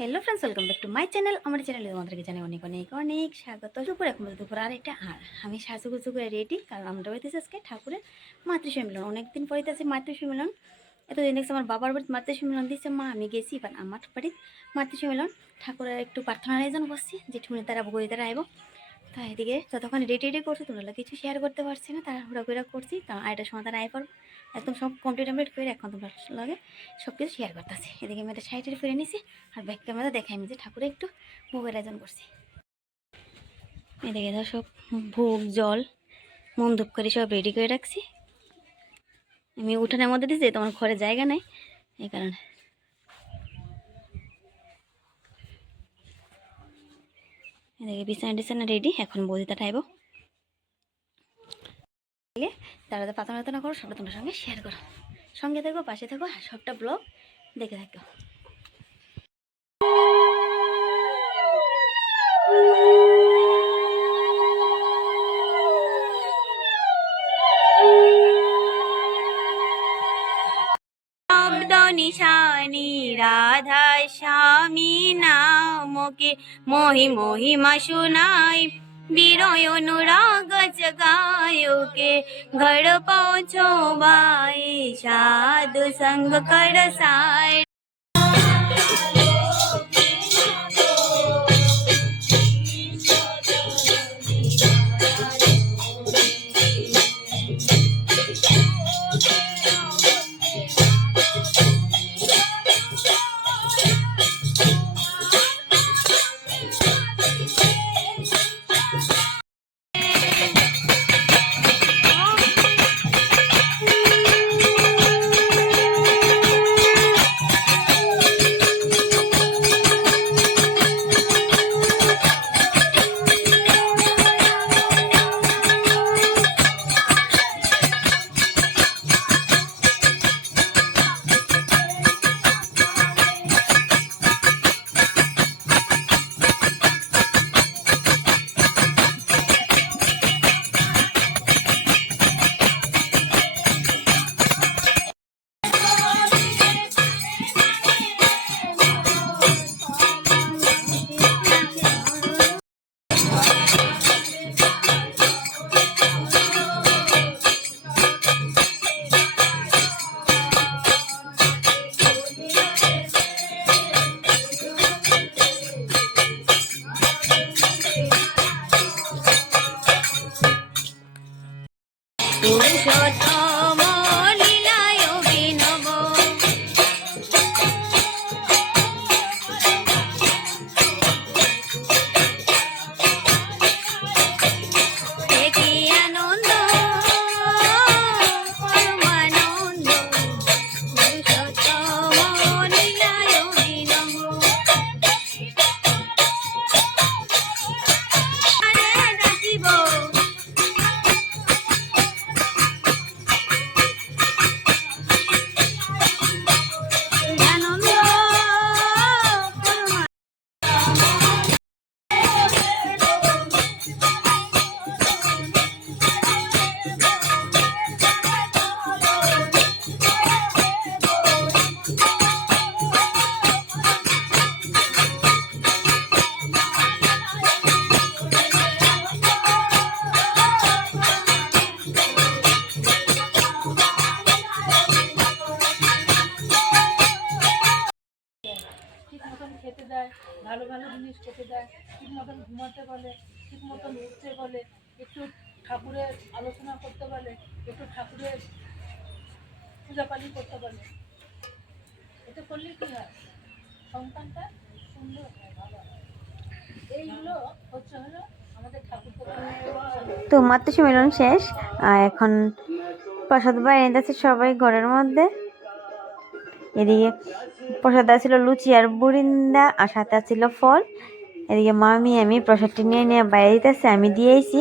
Hello friends welcome back to my channel আমার চ্যানেলে তোমাদেরকে জানাই অনেক অনেক অনেক স্বাগত। দুপুর এখন দুপুর আর একটা আর আমি সাজুগুজু করে রেডি কারণ আমরা হইতেছি আজকে ঠাকুরের মাতৃ মিলন অনেকদিন পরে আছে মাতৃ মিলন এতদিন দেখছি আমার বাবার বাড়িতে মাতৃ মিলন দিচ্ছে, মা, আমি গেছি এবার আমার বাড়িতে মাতৃ মিলন ঠাকুরের একটু প্রার্থনার আয়োজন করছি জেঠুমনি তারা বই তারা আইব তা এদিকে যতক্ষণ রেডি রেডি করছি, তোমরা কিছু শেয়ার করতে পারছি না তারা ঘোরাঘুরা করছি, তা আইটার সময় তারা আই পড়ব একদম সব কমপ্লিট কমপ্লিট করে এখন তোমরা লগে সব কিছু শেয়ার করতেছি। এদিকে আমি একটা সাইডে ফিরে নিছি, আর ব্যাক ক্যামেরা দেখাই আমি যে ঠাকুরে একটু ভোগের আয়োজন করছি। এদিকে ধর সব ভোগ, জল মন ধূপ করে সব রেডি করে রাখছি। আমি উঠানের মধ্যে দিছি, তোমার ঘরে জায়গা নেই, এই কারণে। এদিকে বিছানা টিছানা রেডি এখন বৌদিটা টাইব তারা তো পাতা না করো, সবটা তোমার সঙ্গে শেয়ার করো। সঙ্গে থাকো, পাশে থাকো সবটা ব্লগ দেখে থাকো। নিশানি রাধা স্বামী নামকে মোহি মোহিমা শুনাই। বিরয় অনুরাগ জগায়োকে ঘর পৌঁছো ভাই সাধু સંગ કરસાય পুরুষোত্তম ঠিক মতন ঘুমাতে বলে ঠিক মতন উঠতে বলে, একটু ঠাকুরের আলোচনা করতে বলে, একটু ঠাকুরের পূজাপালি করতে বলে। এটা করলে কি হয়? সন্তানটা সুন্দর হয় এইগুলো হচ্ছে হলো তো মাত্র সম্মেলন শেষ। আর এখন প্রসাদ বাইরে যাচ্ছে সবাই ঘরের মধ্যে। এদিকে প্রসাদ ছিল লুচি আর বুরিন্দা, আর সাথে ছিল ফল। এদিকে মামি, আমি প্রসাদটি নিয়ে নিয়ে বাইরে দিতেছে আমি দিয়েছি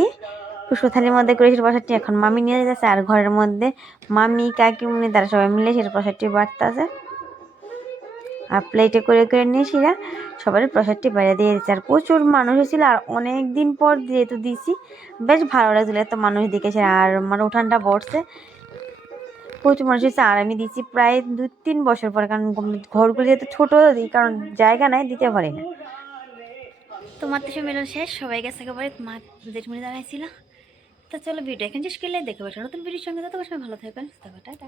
পুষ্পথালির মধ্যে করেছিল প্রসাদটি এখন মামি নিয়ে যেতেছে আর ঘরের মধ্যে মামি কাকিমুনি তারা সবাই মিলে সেটা প্রসাদটি বাড়তেছে। আর প্লেটে করে করে নিয়ে সেটা সবারই প্রসাদটি বাইরে দিয়ে দিচ্ছে। আর প্রচুর মানুষ হয়েছিল, আর অনেক দিন পর যেহেতু দিছি, বেশ ভালো লাগছিল এত মানুষ দেখেছে আর মানে উঠানটা বসছে প্রচুর মানুষ হয়েছে, আর আমি দিচ্ছি প্রায় দু তিন বছর পর, কারণ ঘরগুলো যেহেতু ছোটো দিই কারণ জায়গা নাই, দিতে পারি না। তো মাত্র মিলন শেষ, সবাই গেছে একেবারে, মা জেঠমুড়ি দাঁড়াইছিল তো চলো ভিডিও এখন শেষ করলে দেখে বসে নতুন ভিডিওর সঙ্গে তোমার সময় ভালো থাকবেন। টাটা।